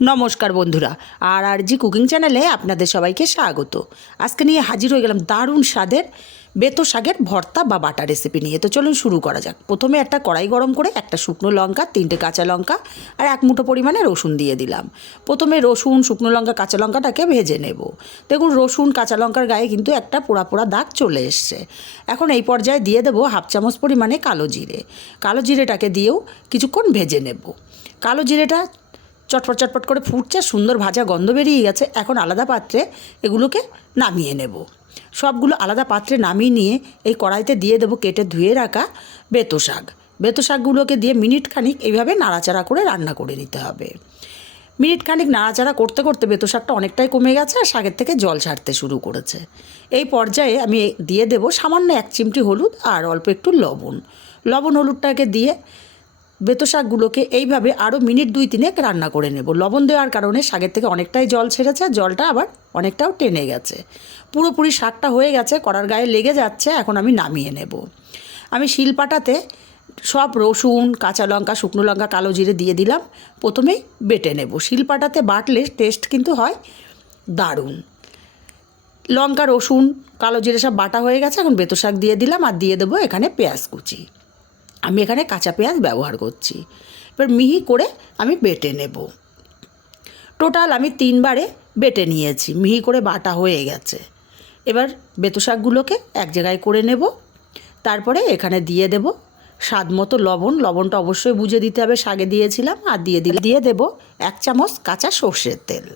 নমস্কার বন্ধুরা, আর জি কুকিং চ্যানেলে আপনাদের সবাইকে স্বাগত। আজকে নিয়ে হাজির হয়ে গেলাম দারুণ স্বাদের বেতো শাকের ভর্তা বা বাটা রেসিপি নিয়ে। তো চলুন শুরু করা যাক। প্রথমে একটা কড়াই গরম করে একটা শুকনো লঙ্কা, 3টে কাঁচা লঙ্কা আর 1 মুঠো পরিমাণে রসুন দিয়ে দিলাম। প্রথমে রসুন, শুকনো লঙ্কা, কাঁচা লঙ্কাটাকে ভেজে নেব। দেখুন রসুন কাঁচা লঙ্কার গায়ে কিন্তু একটা পোড়া পোড়া দাগ চলে এসছে। এখন এই পর্যায়ে দিয়ে দেবো 1/2 চামচ পরিমাণে কালো জিরে। কালো জিরেটাকে দিয়েও কিছুক্ষণ ভেজে নেব। কালো জিরেটা চটপট চটপট করে ফুটছে, সুন্দর ভাজা গন্ধ বেরিয়ে গেছে। এখন আলাদা পাত্রে এগুলোকে নামিয়ে নেব। সবগুলো আলাদা পাত্রে নামিয়ে নিয়ে এই কড়াইতে দিয়ে দেবো কেটে ধুয়ে রাখা বেতো শাক। বেতো শাকগুলোকে দিয়ে মিনিট খানিক এইভাবে নাড়াচাড়া করে রান্না করে নিতে হবে। মিনিট খানিক নাড়াচাড়া করতে করতে বেতো শাকটা অনেকটাই কমে গেছে আর শাকের থেকে জল ছাড়তে শুরু করেছে। এই পর্যায়ে আমি দিয়ে দেবো সামান্য 1 চিমটি হলুদ আর অল্প একটু লবণ হলুদটাকে দিয়ে বেতো শাকগুলোকে এইভাবে আরও মিনিট 2-3 রান্না করে নেব। লবণ দেওয়ার কারণে শাকের থেকে অনেকটাই জল ছেড়েছে, জলটা আবার অনেকটাও টেনে গেছে। পুরোপুরি শাকটা হয়ে গেছে, কড়ার গায়ে লেগে যাচ্ছে। এখন আমি নামিয়ে নেব। আমি শিলপাটাতে সব রসুন, কাঁচা লঙ্কা, শুকনো লঙ্কা, কালো জিরে দিয়ে দিলাম। প্রথমেই বেটে নেব। শিলপাটাতে বাটলে টেস্ট কিন্তু হয় দারুণ। লঙ্কা, রসুন, কালো জিরে সব বাটা হয়ে গেছে। এখন বেতো শাক দিয়ে দিলাম আর দিয়ে দেবো এখানে পেঁয়াজ কুচি। আমি এখানে কাঁচা পেঁয়াজ ব্যবহার করছি। এবার মিহি করে আমি বেটে নেব। টোটাল আমি 3 বারে বেটে নিয়েছি, মিহি করে বাটা হয়ে গেছে। এবার বেতো শাকগুলোকে এক জায়গায় করে নেব। তারপরে এখানে দিয়ে দেব স্বাদ মতো লবণ। লবণটা অবশ্যই বুঝে দিতে হবে, শাকে দিয়েছিলাম। আর দিয়ে দেব 1 চামচ কাঁচা সর্ষের তেল।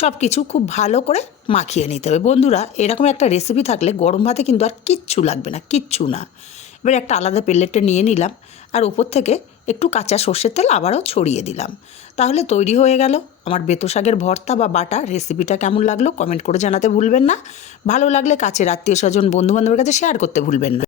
সব কিছু খুব ভালো করে মাখিয়ে নিতে হবে। বন্ধুরা, এরকম একটা রেসিপি থাকলে গরম ভাতে কিন্তু আর কিচ্ছু লাগবে না, কিচ্ছু না। এবার একটা আলাদা প্লেটে নিয়ে নিলাম আর উপর থেকে একটু কাঁচা সর্ষের তেল আবারও ছড়িয়ে দিলাম। তাহলে তৈরি হয়ে গেল আমার বেতো শাকের ভর্তা বা বাটা। রেসিপিটা কেমন লাগলো কমেন্ট করে জানাতে ভুলবেন না। ভালো লাগলে কাছের আত্মীয় স্বজন, বন্ধুবান্ধবের কাছে শেয়ার করতে ভুলবেন না।